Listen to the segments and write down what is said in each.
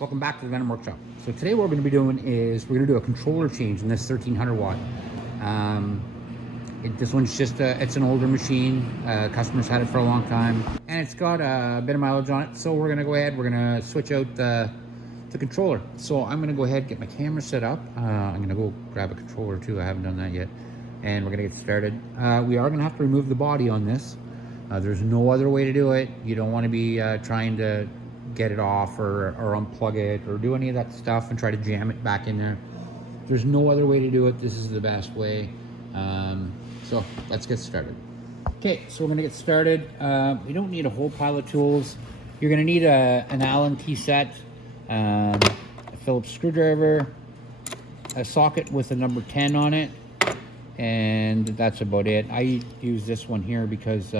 Welcome back to the Venom Workshop. So today what we're going to be doing is we're going to do a controller change in this 1300 watt. This one's just it's an older machine. Customers had it for a long time, and it's got a bit of mileage on it. So we're going to go ahead. We're going to switch out the controller. So I'm going to go ahead and get my camera set up. I'm going to go grab a controller too. I haven't done that yet, and we're going to get started. We are going to have to remove the body on this. There's no other way to do it. You don't want to be trying to get it off or unplug it or do any of that stuff and try to jam it back in there. There's no other way to do it. This is the best way. So let's get started. Okay, so we're gonna get started. We don't need a whole pile of tools. You're gonna need an Allen key set, a Phillips screwdriver, a socket with a number 10 on it, and that's about it. I use this one here because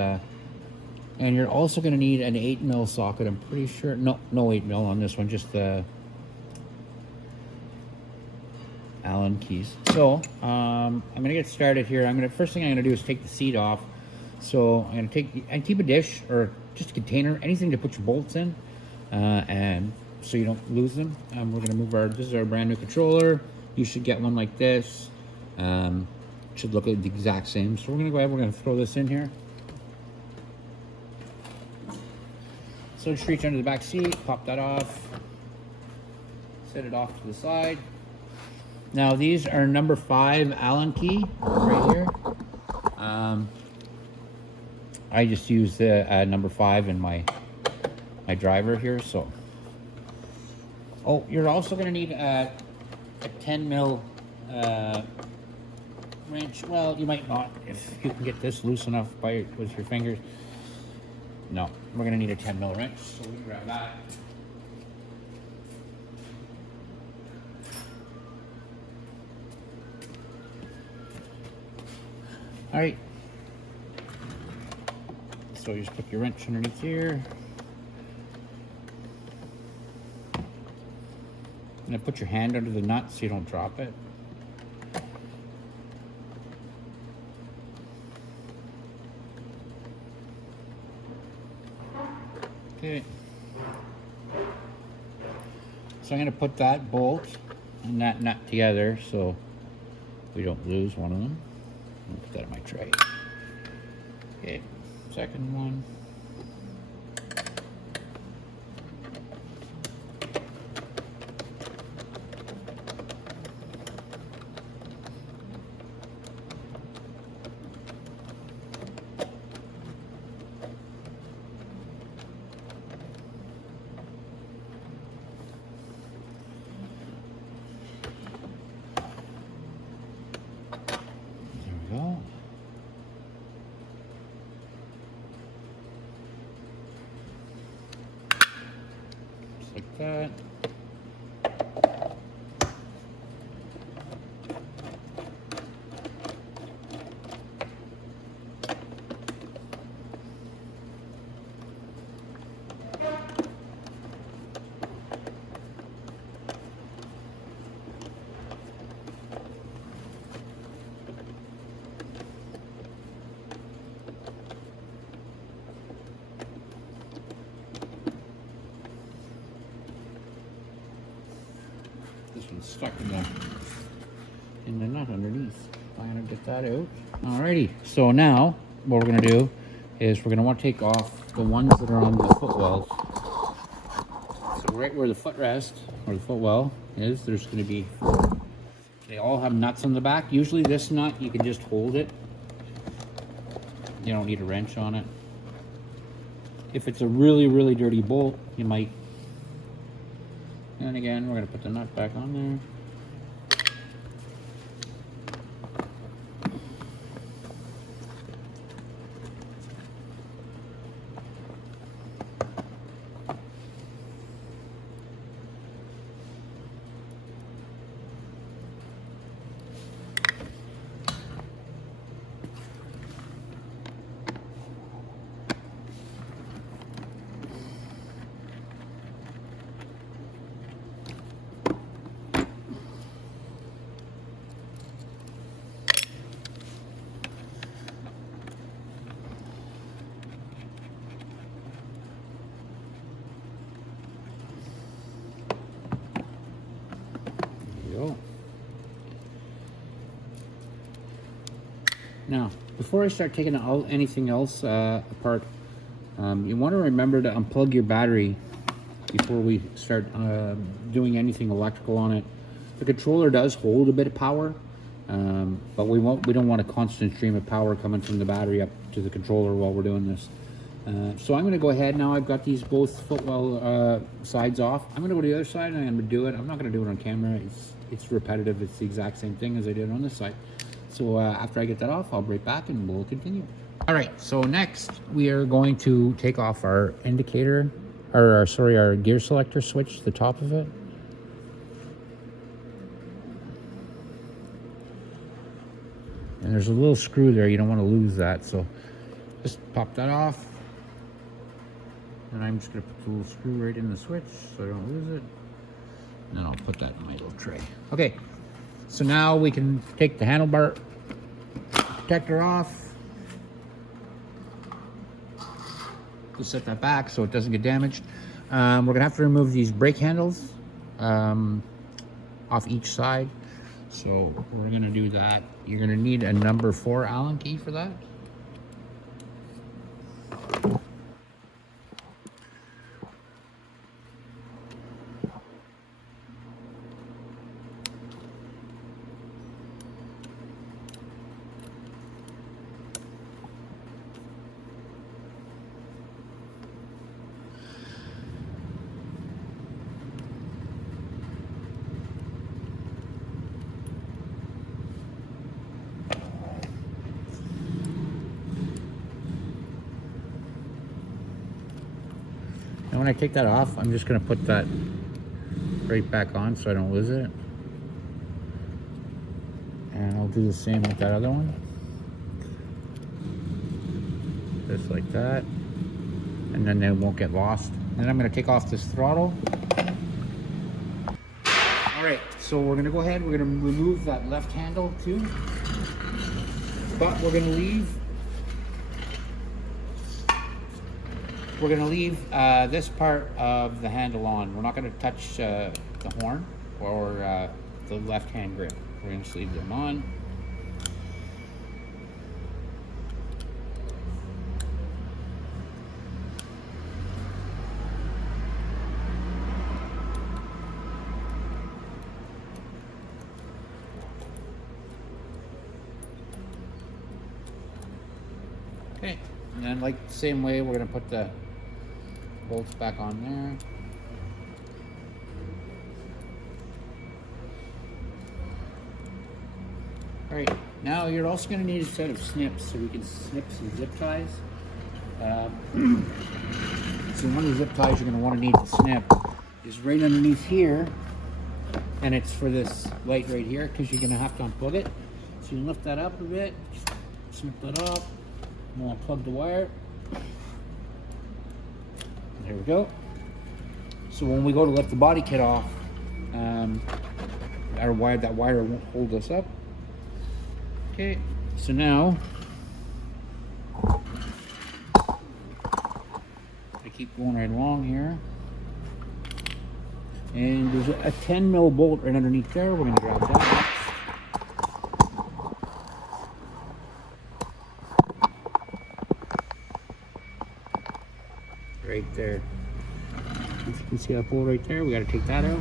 and you're also going to need an 8mm socket. I'm pretty sure. No 8mm on this one, just the Allen keys. So I'm going to get started here. First thing I'm going to do is take the seat off. So I'm going to take and keep a dish or just a container, anything to put your bolts in, and so you don't lose them. We're going to move this is our brand new controller. You should get one like this. Should look the exact same. So we're going to go ahead. We're going to throw this in here. So just reach under the back seat, pop that off, set it off to the side. Now these are number 5 Allen key right here. I just use the number 5 in my driver here. So, oh, you're also going to need a 10mm wrench. Well, you might not if you can get this loose enough with your fingers. No, we're gonna need a 10mm wrench, so we can grab that. All right. So you just put your wrench underneath here. And then put your hand under the nut so you don't drop it. Okay. So I'm going to put that bolt and that nut together so we don't lose one of them. I'll put that in my tray. Okay, second one. Go. Just like that. This one's stuck in the nut underneath. I'm gonna get that out. Alrighty, so now what we're gonna do is we're gonna want to take off the ones that are on the footwells. So right where the footrest or the footwell is, there's gonna be 4. They all have nuts on the back. Usually this nut, you can just hold it. You don't need a wrench on it. If it's a really, really dirty bolt, you might. And again, we're going to put the nut back on there. go. Now, before I start taking anything else apart, you want to remember to unplug your battery before we start doing anything electrical on it. The controller does hold a bit of power, but we don't want a constant stream of power coming from the battery up to the controller while we're doing this. So I'm going to go ahead now. I've got these both footwell sides off. I'm going to go to the other side and I'm going to do it. I'm not going to do it on camera. It's repetitive. It's the exact same thing as I did on this side. So after I get that off, I'll be right back and we'll continue. All right, so next we are going to take off our indicator, or our gear selector switch, the top of it. And there's a little screw there, you don't want to lose that, so just pop that off. And I'm just going to put the little screw right in the switch so I don't lose it. And then I'll put that in my little tray. Okay, so now we can take the handlebar protector off. Just set that back so it doesn't get damaged. We're going to have to remove these brake handles off each side. So we're going to do that. You're going to need a number 4 Allen key for that. And when I take that off, I'm just going to put that right back on so I don't lose it. And I'll do the same with that other one. Just like that. And then they won't get lost. And then I'm going to take off this throttle. All right, so we're going to go ahead. We're going to remove that left handle too. But we're going to leave this part of the handle on. We're not going to touch the horn or the left hand grip. We're going to just leave them on. Okay, and then like the same way, we're going to put the bolts back on there. All right, now you're also going to need a set of snips so we can snip some zip ties. So one of the zip ties you're going to want to need to snip is right underneath here, and it's for this light right here because you're going to have to unplug it. So you lift that up a bit, snip that up, and we'll unplug the wire. There we go. So when we go to lift the body kit off, that wire won't hold us up. Okay, so now I keep going right along here, and there's a 10 mil bolt right underneath there. We're going to grab that. Right there. If you can see that bolt right there, we got to take that out.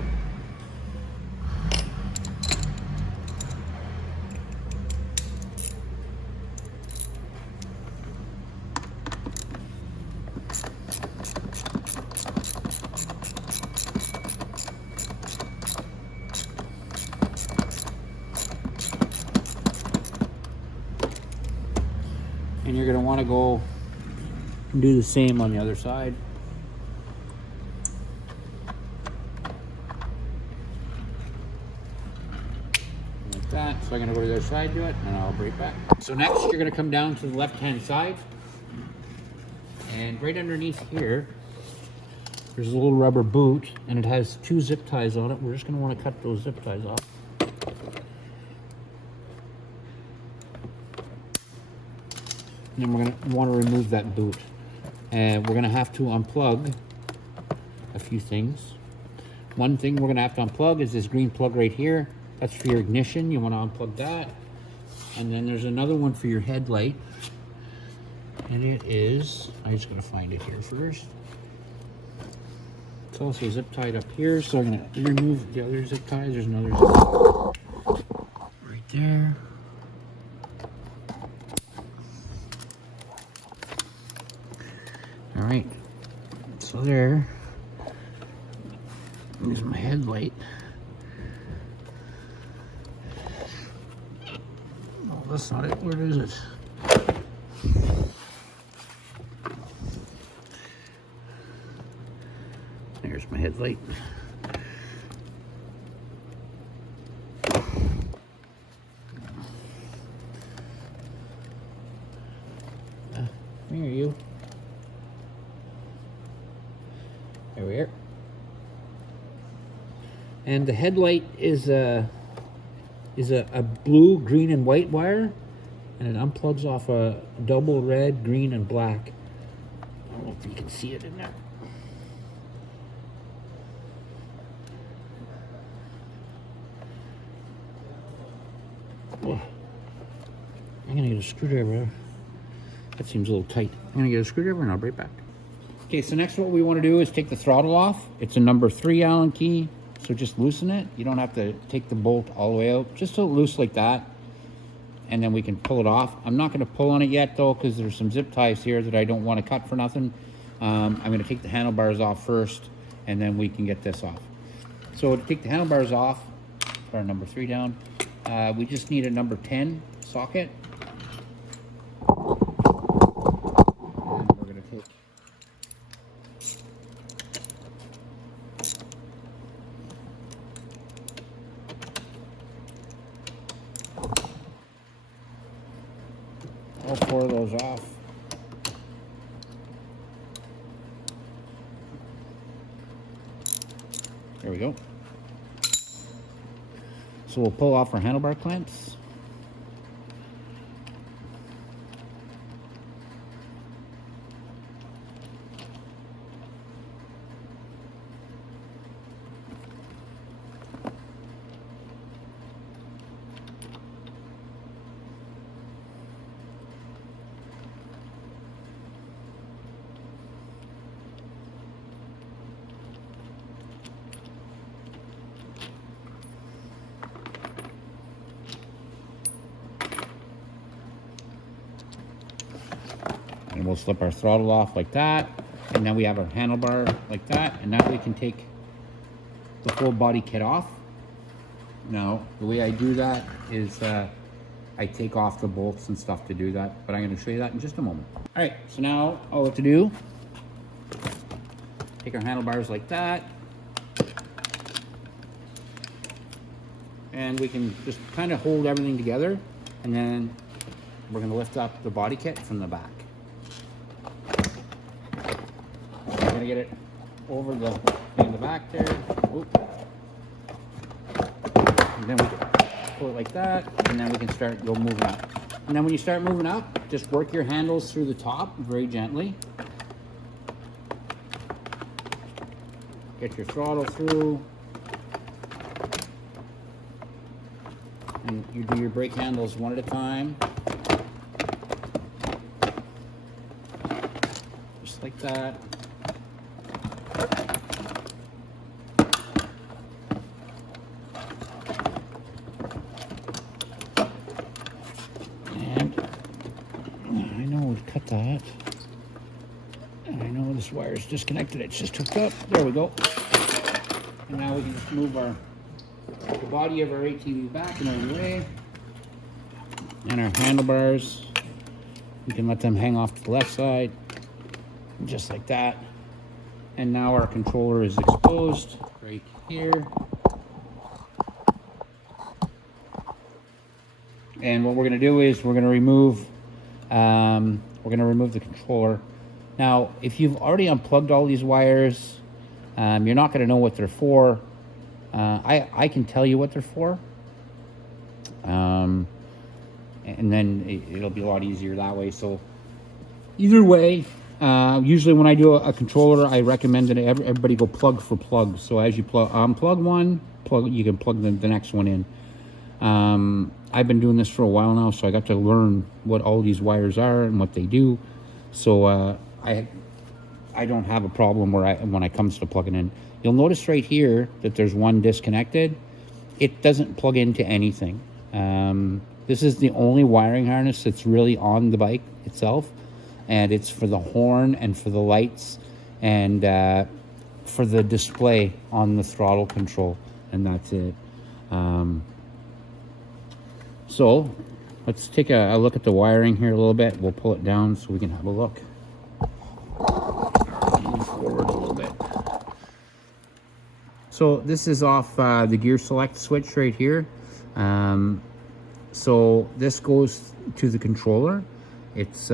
And you're going to want to go and do the same on the other side. Like that. So I'm going to go to the other side, do it, and I'll be right back. So next you're going to come down to the left hand side, and right underneath here there's a little rubber boot, and it has 2 zip ties on it. We're just going to want to cut those zip ties off. And then we're going to want to remove that boot. And we're going to have to unplug a few things. One thing we're going to have to unplug is this green plug right here. That's for your ignition. You want to unplug that. And then there's another one for your headlight. And it is, I just gotta find it here first. It's also zip tied up here, so I'm gonna remove the other zip ties. There's another zip right there. All right, so there's my headlight. Oh, that's not it. Where is it? There's my headlight. Where are you? There we are. And the headlight is a blue, green, and white wire, and it unplugs off a double red, green, and black. I don't know if you can see it in there. I'm gonna get a screwdriver. That seems a little tight. I'm gonna get a screwdriver and I'll be right back. Okay, so next what we want to do is take the throttle off. It's a number 3 Allen key, so just loosen it. You don't have to take the bolt all the way out, just so loose like that, and then we can pull it off. I'm not gonna pull on it yet though, because there's some zip ties here that I don't want to cut for nothing. I'm gonna take the handlebars off first, and then we can get this off. So to take the handlebars off, put our number 3 down. We just need a number 10 socket. And we're going to take all 4 of those off. There we go. So we'll pull off our handlebar clamps. And we'll slip our throttle off like that, and then we have our handlebar like that, and now we can take the full body kit off. Now the way I do that is I take off the bolts and stuff to do that, but I'm going to show you that in just a moment. All right, so now all we have to do, take our handlebars like that, and we can just kind of hold everything together, and then we're going to lift up the body kit from the back. We're going to get it over the in the back there. Oop. And then we can pull it like that, and then we can start moving up. And then when you start moving up, just work your handles through the top very gently. Get your throttle through. And you do your brake handles one at a time. Just like that. Cut that. And I know this wire is disconnected. It's just hooked up. There we go. And now we can just move the body of our ATV back and out of the way. And our handlebars, we can let them hang off to the left side, just like that. And now our controller is exposed right here. And what we're going to do is we're going to remove the controller. Now, if you've already unplugged all these wires, you're not going to know what they're for. I can tell you what they're for. And then it'll be a lot easier that way. So either way, usually when I do a controller, I recommend that everybody go plug for plug. So as you unplug one, you can plug the next one in. I've been doing this for a while now, so I got to learn what all these wires are and what they do. So I don't have a problem when it comes to plugging in. You'll notice right here that there's one disconnected. It doesn't plug into anything. This is the only wiring harness that's really on the bike itself, and it's for the horn and for the lights and for the display on the throttle control, and that's it. So let's take a look at the wiring here a little bit. We'll pull it down so we can have a look. Move forward a little bit. So this is off the gear select switch right here. So this goes to the controller. It's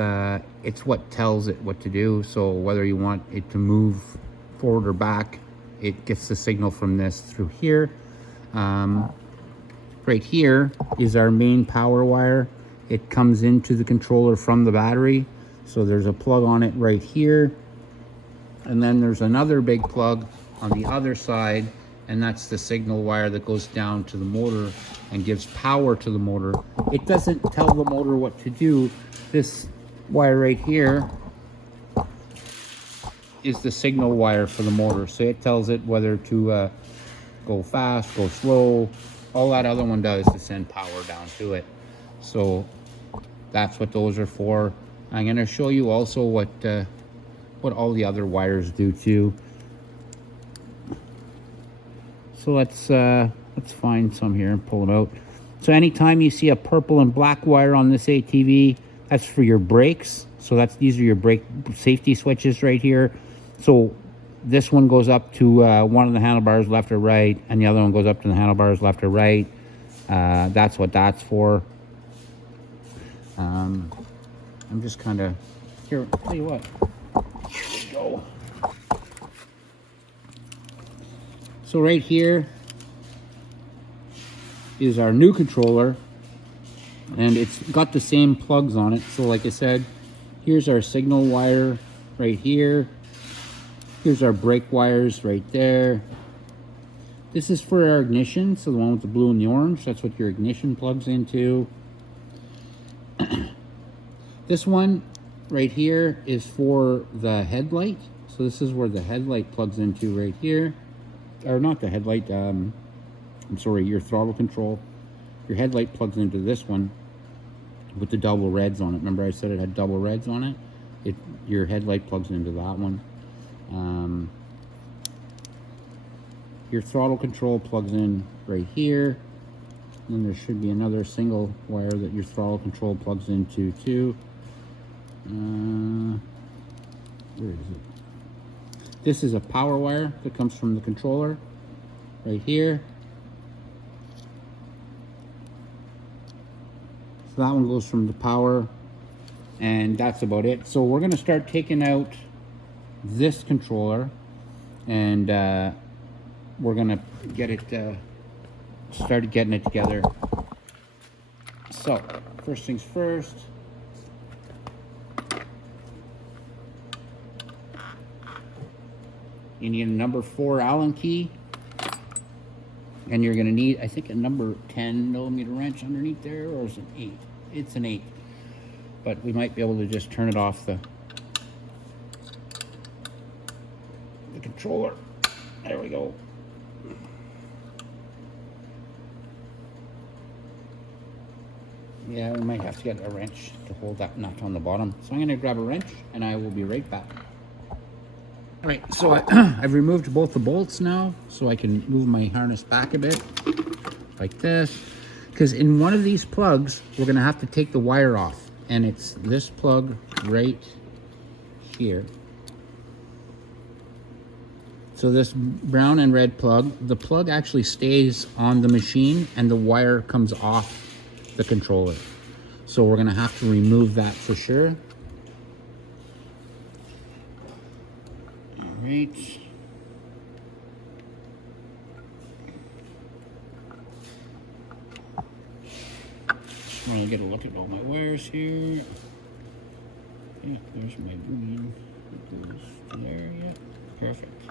what tells it what to do. So whether you want it to move forward or back, it gets the signal from this through here. Right here is our main power wire. It comes into the controller from the battery. So there's a plug on it right here. And then there's another big plug on the other side, and that's the signal wire that goes down to the motor and gives power to the motor. It doesn't tell the motor what to do. This wire right here is the signal wire for the motor. So it tells it whether to go fast, go slow. All that other one does is send power down to it. So that's what those are for. I'm going to show you also what all the other wires do too. So let's find some here and pull it out. So anytime you see a purple and black wire on this ATV, that's for your brakes. So these are your brake safety switches right here. So this one goes up to one of the handlebars left or right, and the other one goes up to the handlebars left or right. That's what that's for. I'm just kind of here. I'll tell you what. Here we go. So right here is our new controller, and it's got the same plugs on it. So like I said, here's our signal wire right here. Here's our brake wires right there. This is for our ignition, so the one with the blue and the orange, that's what your ignition plugs into. This one right here is for the headlight. So this is where the headlight plugs into right here. Or not the headlight, I'm sorry, your throttle control. Your headlight plugs into this one with the double reds on it. Remember I said it had double reds on it? Your headlight plugs into that one. Your throttle control plugs in right here. And there should be another single wire that your throttle control plugs into too. Where is it? This is a power wire that comes from the controller right here. So that one goes from the power, and that's about it. So we're going to start taking out this controller, and we're going to get it started getting it together. So first things first, you need a number 4 Allen key, and you're going to need, I think, a number 10mm wrench underneath there, or is it 8? It's an 8, but we might be able to just turn it off the controller. There we go. Yeah, we might have to get a wrench to hold that nut on the bottom. So I'm going to grab a wrench, and I will be right back. All right, so I've removed both the bolts now, so I can move my harness back a bit, like this. Because in one of these plugs, we're going to have to take the wire off, and it's this plug right here. So this brown and red plug, the plug actually stays on the machine, and the wire comes off the controller. So we're going to have to remove that for sure. Right. Just want to get a look at all my wires here. Okay, there's my green. It goes there, yeah. Perfect.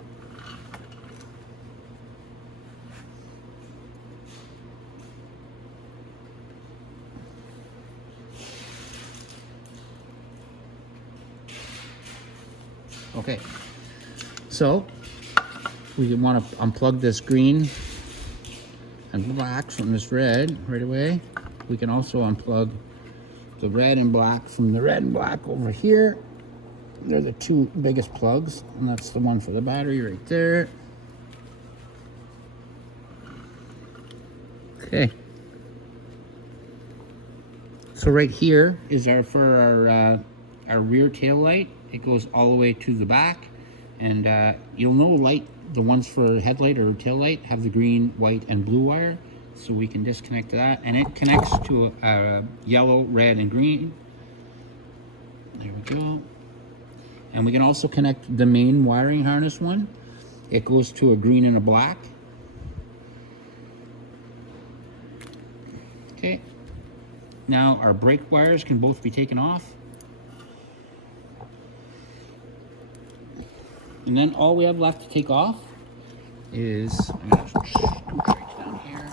Okay, so we want to unplug this green and black from this red right away. We can also unplug the red and black from the red and black over here. They're the two biggest plugs, and that's the one for the battery right there. Okay. So right here is our rear tail light. It goes all the way to the back, and you'll know the ones for headlight or tail light have the green, white, and blue wire. So we can disconnect that, and it connects to a yellow, red, and green. There we go. And we can also connect the main wiring harness one. It goes to a green and a black. Okay. Now our brake wires can both be taken off. And then all we have left to take off is, I'm gonna scoot right down here.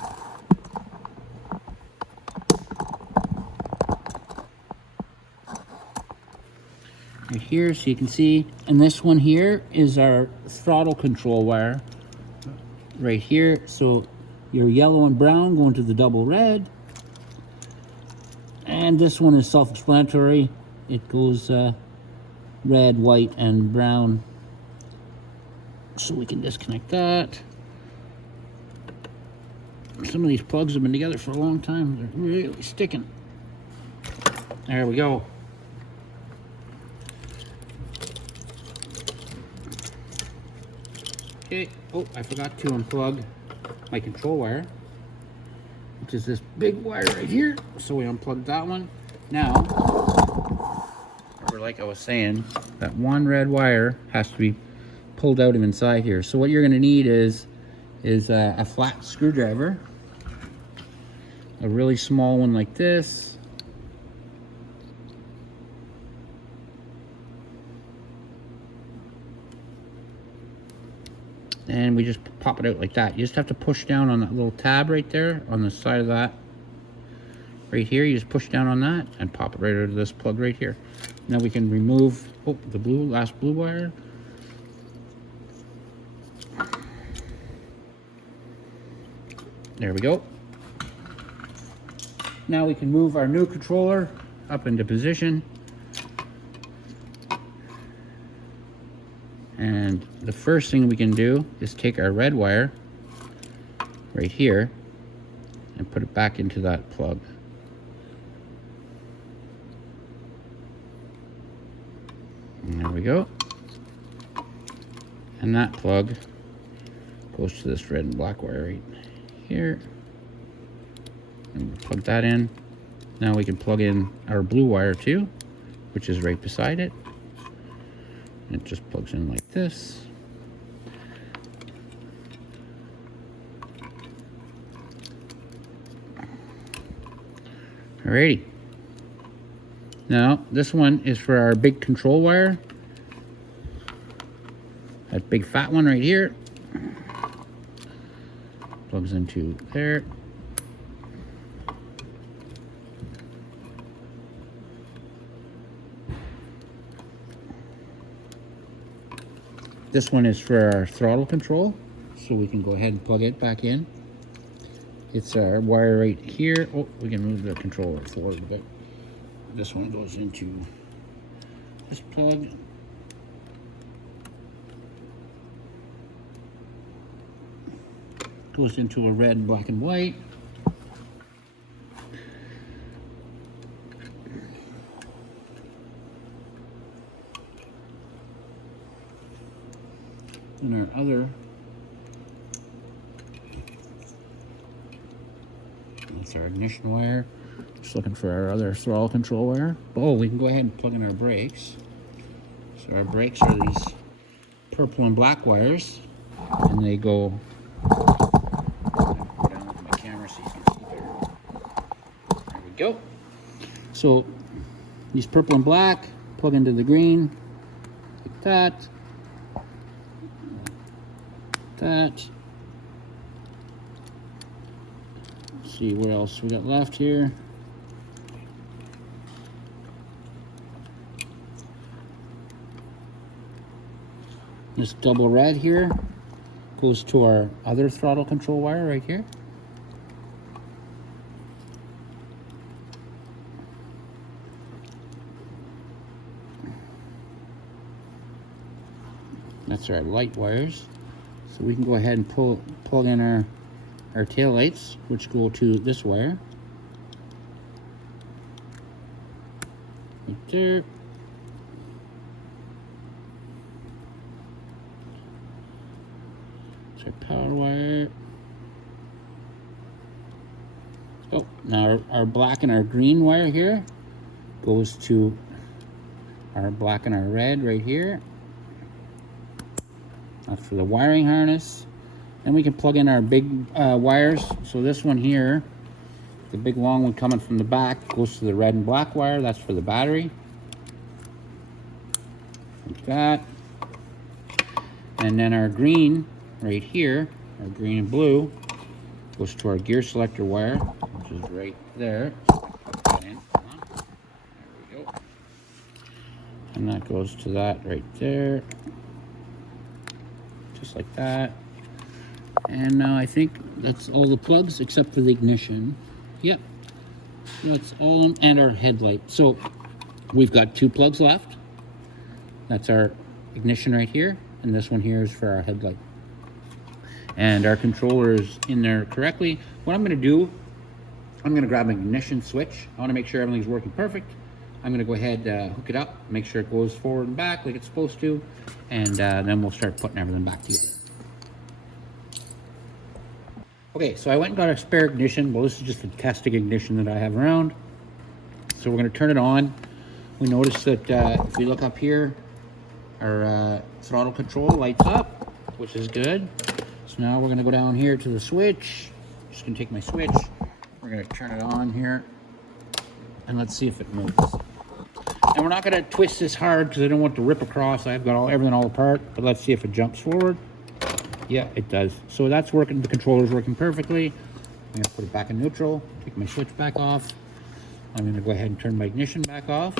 Right here, so you can see, and this one here is our throttle control wire right here. So your yellow and brown going to the double red, and this one is self-explanatory. It goes red, white, and brown. So we can disconnect that. Some of these plugs have been together for a long time. They're really sticking. There we go. Okay, oh, I forgot to unplug my control wire, which is this big wire right here. So we unplugged that one. Now, remember, like I was saying, that one red wire has to be pulled out of inside here. So what you're gonna need is a flat screwdriver, a really small one like this. And we just pop it out like that. You just have to push down on that little tab right there on the side of that. Right here, you just push down on that and pop it right out of this plug right here. Now we can remove, oh, the last blue wire. There we go. Now we can move our new controller up into position. And the first thing we can do is take our red wire right here and put it back into that plug. And there we go. And that plug goes to this red and black wire right here. And we'll plug that in. Now we can plug in our blue wire too, which is right beside it. It just plugs in like this. Alrighty. Now, this one is for our big control wire. That big fat one right here. Plugs into there. This one is for our throttle control, so we can go ahead and plug it back in. It's our wire right here. Oh, we can move the controller forward a bit. This one goes into this plug. Goes into a red, black, and white. And our other, that's our ignition wire. Just looking for our other throttle control wire. Oh, we can go ahead and plug in our brakes. So our brakes are these purple and black wires, and they go down with my camera so you can see better. There we go. So these purple and black plug into the green like that. That. Let's see what else we got left here. this double red here goes to our other throttle control wire right here. That's our light wires. So we can go ahead and plug in our tail lights, which go to this wire. Right there. It's our power wire. Oh, now our black and our green wire here goes to our black and our red right here. That's for the wiring harness. And we can plug in our big wires. So this one here, the big long one coming from the back, goes to the red and black wire. That's for the battery. Like that. And then our green right here, our green and blue, goes to our gear selector wire, which is right there. There we go. And that goes to that right there. Just like that. And now I think that's all the plugs except for the ignition. Yep, that's all, and our headlight. So we've got 2 plugs left. That's our ignition right here, and this one here is for our headlight. And our controller is in there correctly. What I'm going to do, I'm going to grab an ignition switch. I want to make sure everything's working perfect. I'm going to go ahead, hook it up, make sure it goes forward and back like it's supposed to, and then we'll start putting everything back together. Okay, so I went and got a spare ignition. Well, this is just a testing ignition that I have around. So we're going to turn it on. We notice that if we look up here, our throttle control lights up, which is good. So now we're going to go down here to the switch. Just going to take my switch. We're going to turn it on here. And let's see if it moves. And we're not going to twist this hard because I don't want to rip across. I've got everything all apart. But let's see if it jumps forward. Yeah, it does. So that's working. The controller's working perfectly. I'm going to put it back in neutral. Take my switch back off. I'm going to go ahead and turn my ignition back off.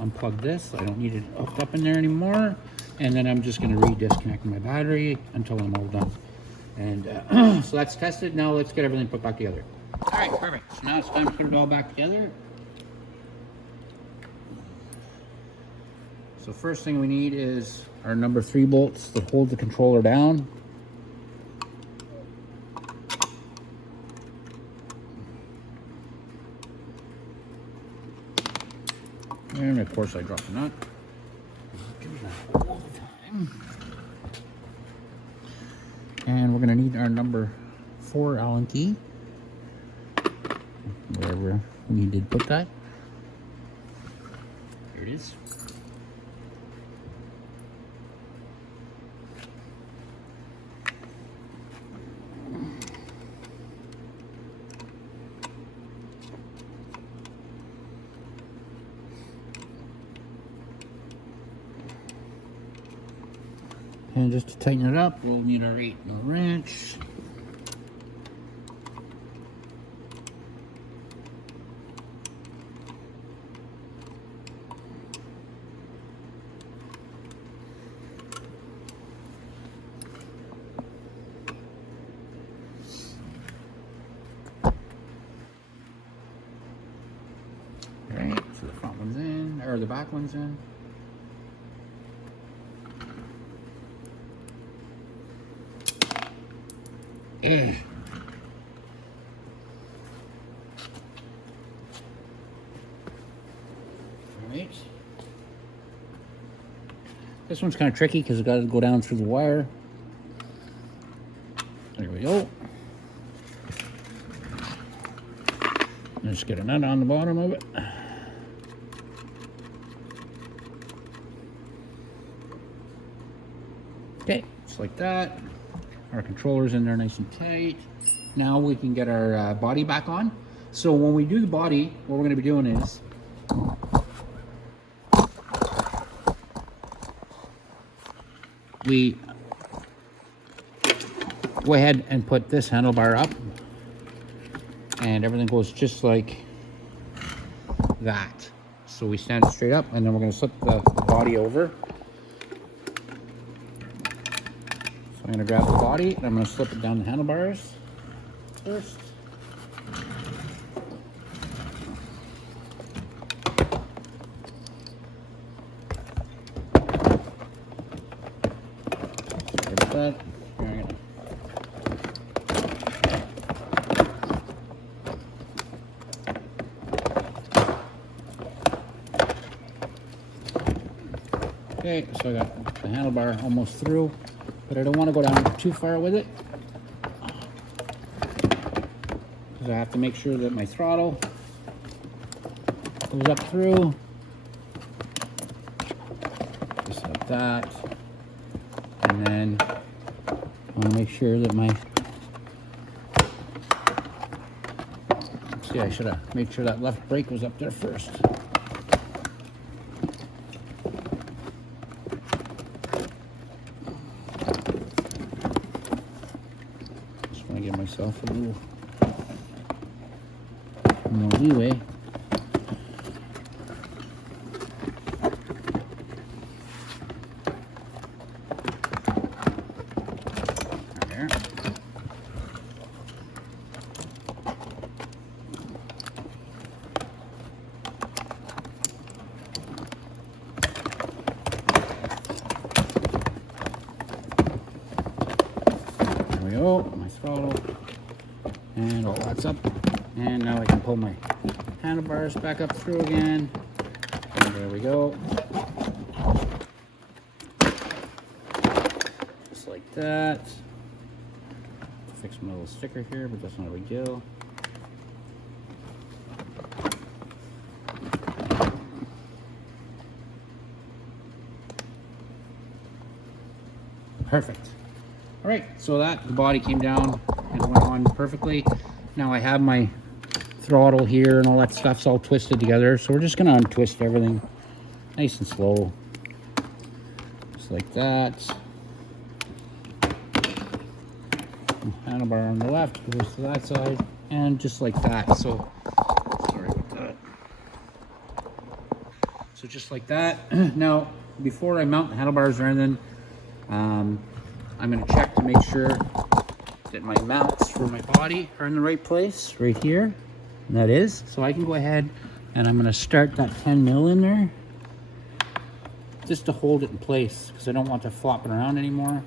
Unplug this. I don't need it hooked up in there anymore. And then I'm just going to re-disconnect my battery until I'm all done. And so that's tested. Now let's get everything put back together. All right, perfect. So now it's time to put it all back together. So first thing we need is our number 3 bolts that hold the controller down. And of course I dropped the nut. Do that all the time. And we're going to need our number 4 Allen key. Wherever we did put that. Here it is. And just to tighten it up, we'll need our 8mm wrench. Alright, so the front one's in, or the back one's in. Yeah. Alright. This one's kind of tricky because it's got to go down through the wire. There we go. Let's get a nut on the bottom of it. Okay, just like that. Our controller's in there nice and tight. Now we can get our body back on. So when we do the body, what we're going to be doing is we go ahead and put this handlebar up, and everything goes just like that. So we stand it straight up, and then we're going to slip the body over. I'm going to grab the body and I'm going to slip it down the handlebars first. That. Okay, so I got the handlebar almost through, but I don't want to go down too far with it because I have to make sure that my throttle goes up through, just like that, and then I want to make sure that my, see, I should have made sure that left brake was up there first. Just want to give myself a little more leeway. My throttle, and all that's up, and now I can pull my handlebars back up through again, and there we go, just like that. Fix my little sticker here, but that's not a big deal. Perfect. All right, so that the body came down and went on perfectly. Now I have my throttle here and all that stuff's all twisted together, so we're just gonna untwist everything nice and slow, just like that. Handlebar on the left goes to that side, and just like that. So sorry about that. So just like that. Now, before I mount the handlebars or anything, I'm going to check to make sure that my mounts for my body are in the right place, right here. And that is. So I can go ahead and I'm going to start that 10 mil in there just to hold it in place because I don't want to flop it around anymore.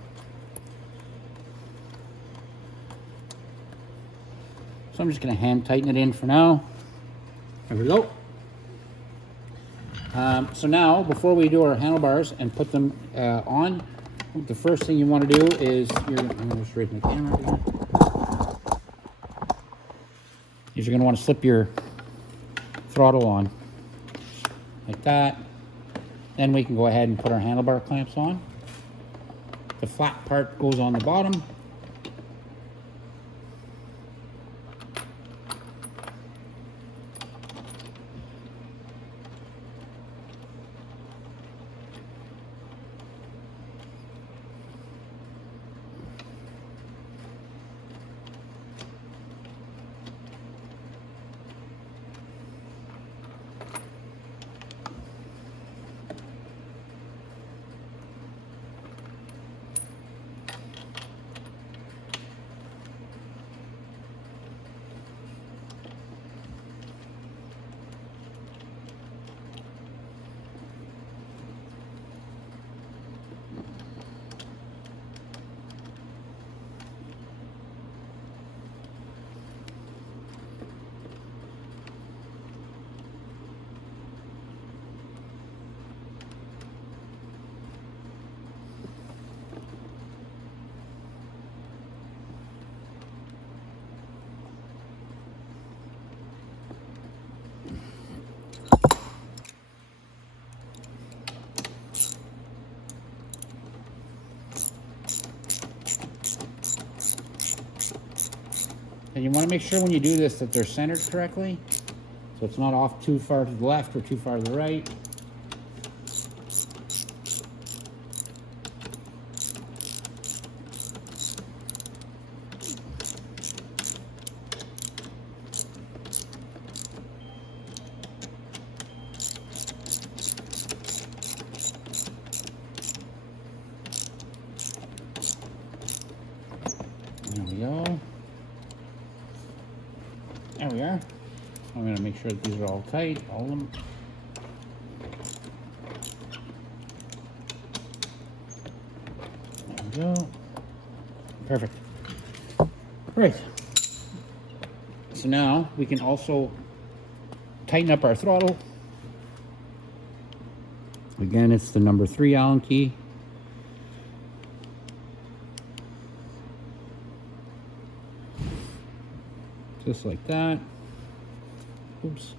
So I'm just going to hand tighten it in for now. There we go. So now, before we do our handlebars and put them on, the first thing you want to do is, I'm going to just raise my camera again. You're going to want to slip your throttle on, like that. Then we can go ahead and put our handlebar clamps on. The flat part goes on the bottom. And you want to make sure when you do this that they're centered correctly, so it's not off too far to the left or too far to the right. There we are. I'm going to make sure that these are all tight, all of them. There we go. Perfect. Right. So now we can also tighten up our throttle. Again, it's the number 3 Allen key. Just like that. Oops.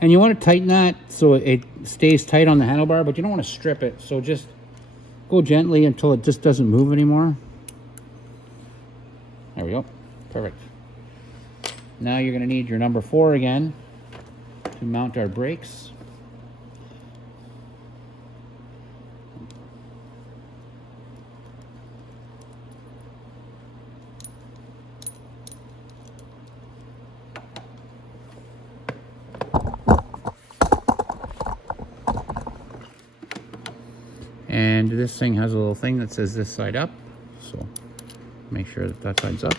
And you want to tighten that so it stays tight on the handlebar, but you don't want to strip it. So just go gently until it just doesn't move anymore. There we go. Perfect. Now you're going to need your number 4 again to mount our brakes. And this thing has a little thing that says this side up, so make sure that that side's up.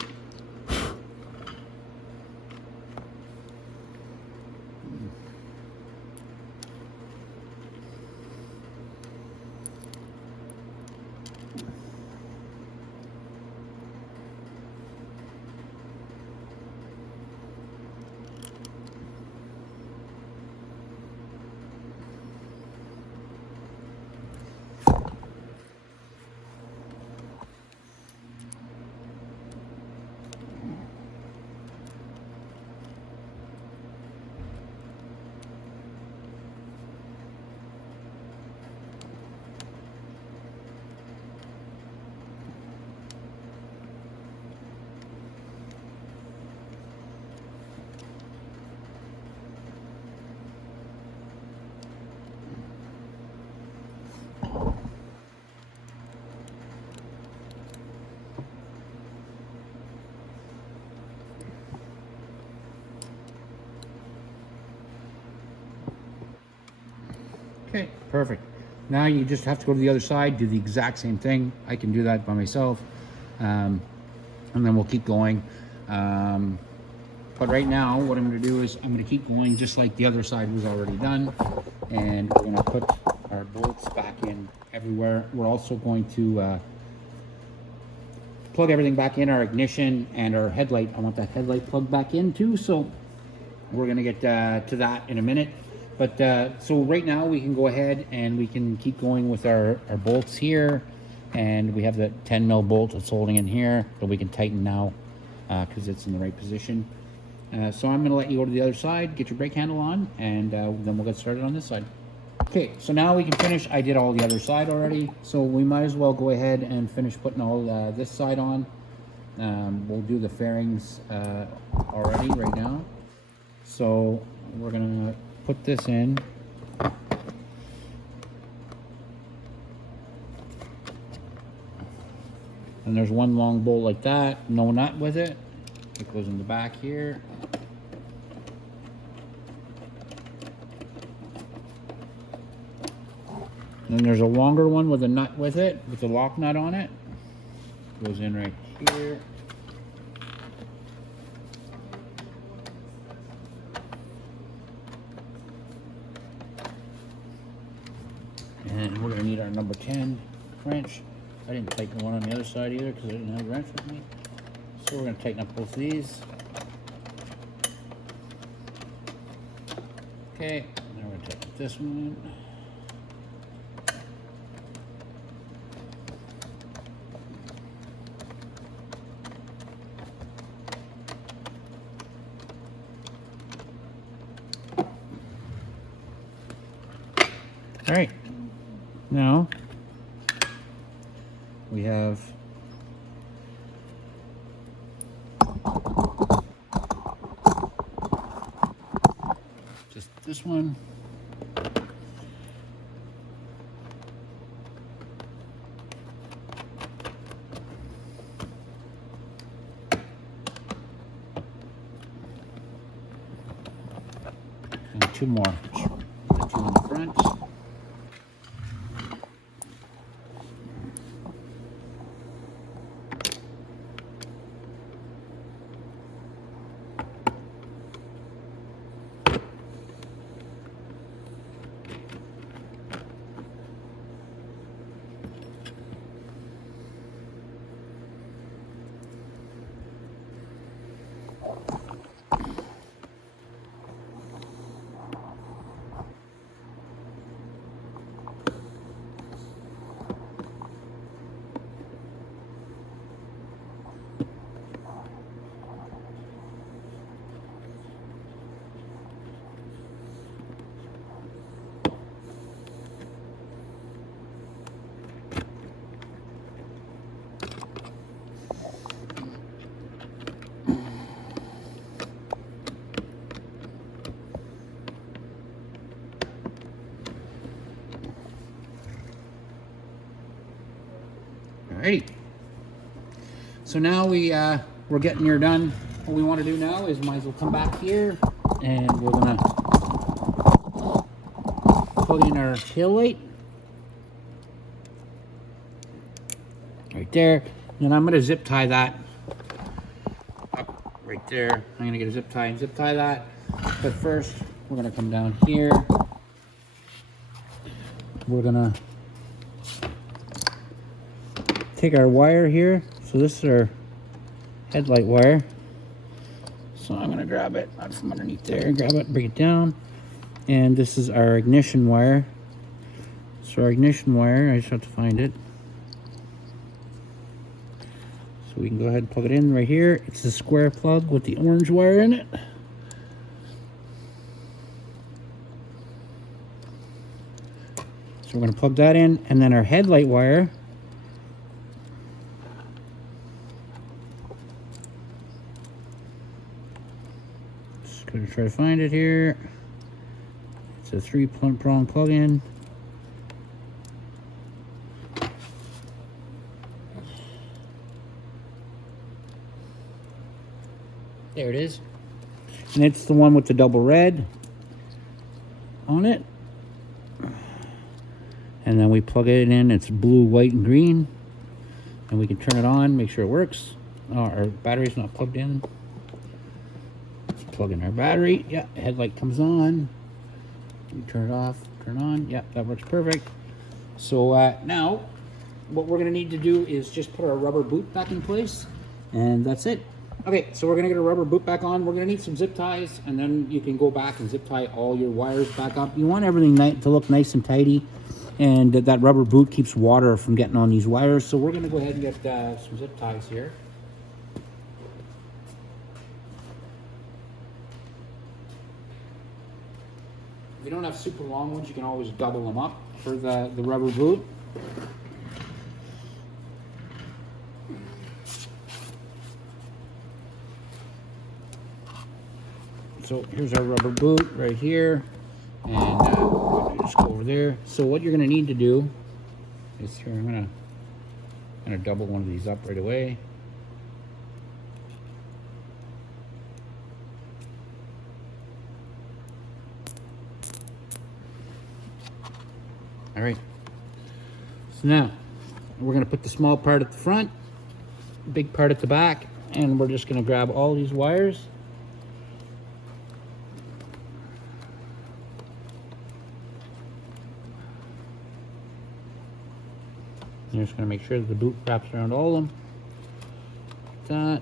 Okay, perfect. Now you just have to go to the other side, do the exact same thing. I can do that by myself. And then we'll keep going. But right now, what I'm going to do is I'm going to keep going just like the other side was already done. And we're going to put our bolts back in everywhere. We're also going to plug everything back in, our ignition and our headlight. I want that headlight plugged back in too. So we're going to get to that in a minute. But so right now we can go ahead and we can keep going with our bolts here. And we have the 10 mil bolt that's holding in here that we can tighten now because it's in the right position. So I'm going to let you go to the other side, get your brake handle on, and then we'll get started on this side. Okay, so now we can finish. I did all the other side already, so we might as well go ahead and finish putting all this side on. We'll do the fairings already right now. So we're going to put this in. And there's one long bolt like that, no nut with it. It goes in the back here. And then there's a longer one with a nut with it, with the lock nut on it. Goes in right here. And we're gonna need our number 10 wrench. I didn't tighten the one on the other side either because I didn't have a wrench with me. So we're gonna tighten up both of these. Okay, now we're gonna tighten up this one. All right, now we have just this one. And two more. The two in the front. Alrighty. So now we're getting here done. What we want to do now is might as well come back here and we're gonna plug in our tail light right there. And then I'm gonna zip tie that up right there. I'm gonna get a zip tie and zip tie that. But first, we're gonna come down here. We're gonna take our wire here. So this is our headlight wire. So I'm gonna grab it out from underneath there, grab it, bring it down. And this is our ignition wire. So our ignition wire, I just have to find it. So we can go ahead and plug it in right here. It's a square plug with the orange wire in it. So we're gonna plug that in, and then our headlight wire. Just gonna try to find it here. It's a 3-prong plug-in. There it is. And it's the one with the double red on it. And then we plug it in. It's blue, white, and green. And we can turn it on, make sure it works. Oh, our battery's not plugged in. Let's plug in our battery. Yeah, headlight comes on. We turn it off, turn it on. Yeah, that works perfect. So now, what we're gonna need to do is just put our rubber boot back in place. And that's it. Okay, so we're gonna get a rubber boot back on. We're gonna need some zip ties, and then you can go back and zip tie all your wires back up. You want everything to look nice and tidy, and that rubber boot keeps water from getting on these wires. So we're gonna go ahead and get some zip ties here. If you don't have super long ones, you can always double them up for the rubber boot. So here's our rubber boot right here, and just go over there. So what you're going to need to do is here, I'm gonna double one of these up right away. All right. So now we're going to put the small part at the front, big part at the back, and we're just going to grab all these wires. You're just going to make sure that the boot wraps around all of them. Like that.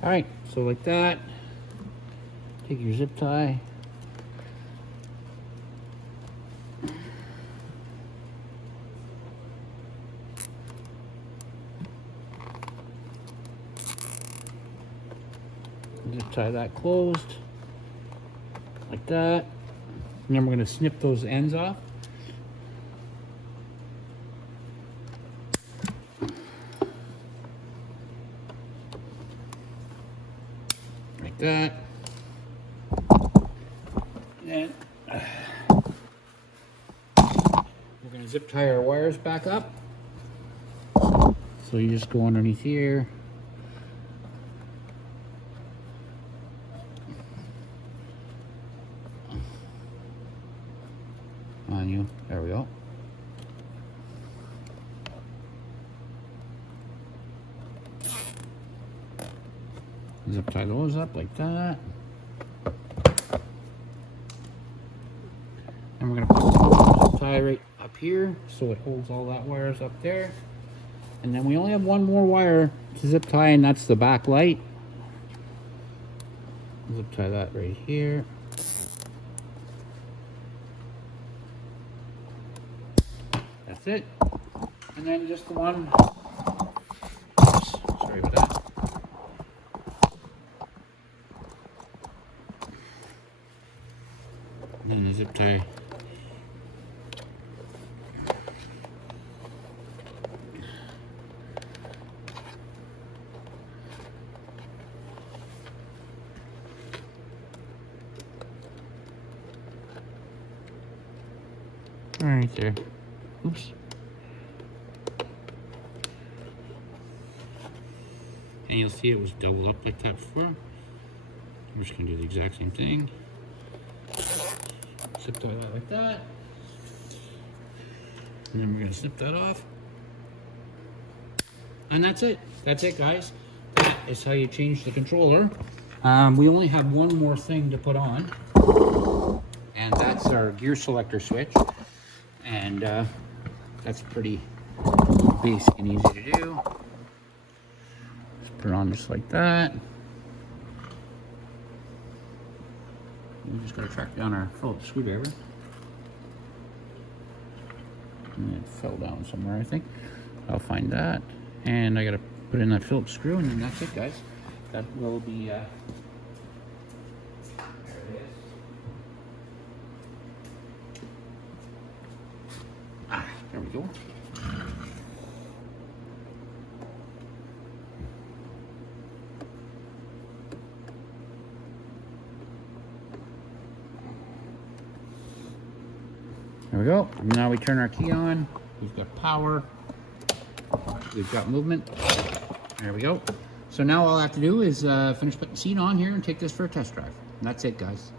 All right, so like that, take your zip tie. Zip tie that closed, like that. And then we're gonna snip those ends off. That. Then we're going to zip tie our wires back up. So you just go underneath here. On you. There we go. Zip tie those up like that. And we're going to put the zip tie right up here so it holds all that wires up there. And then we only have one more wire to zip tie, and that's the back light. Zip tie that right here. That's it. And then just the one. Oops, sorry about that. And then the zip tie. Right there. Oops. And you'll see it was doubled up like that before. I'm just going to do the exact same thing. Zip tie that like that. And then we're going to snip that off. And that's it. That's it, guys. That is how you change the controller. We only have one more thing to put on. And that's our gear selector switch. And that's pretty basic and easy to do. Just put it on just like that. We just got to track down our Phillips screwdriver. And it fell down somewhere, I think. I'll find that. And I got to put in that Phillips screw, and then that's it, guys. That will be, there it is. There we go. There we go. Now we turn our key on. We've got power. We've got movement. There we go. So now all I have to do is finish putting the seat on here and take this for a test drive. And that's it, guys.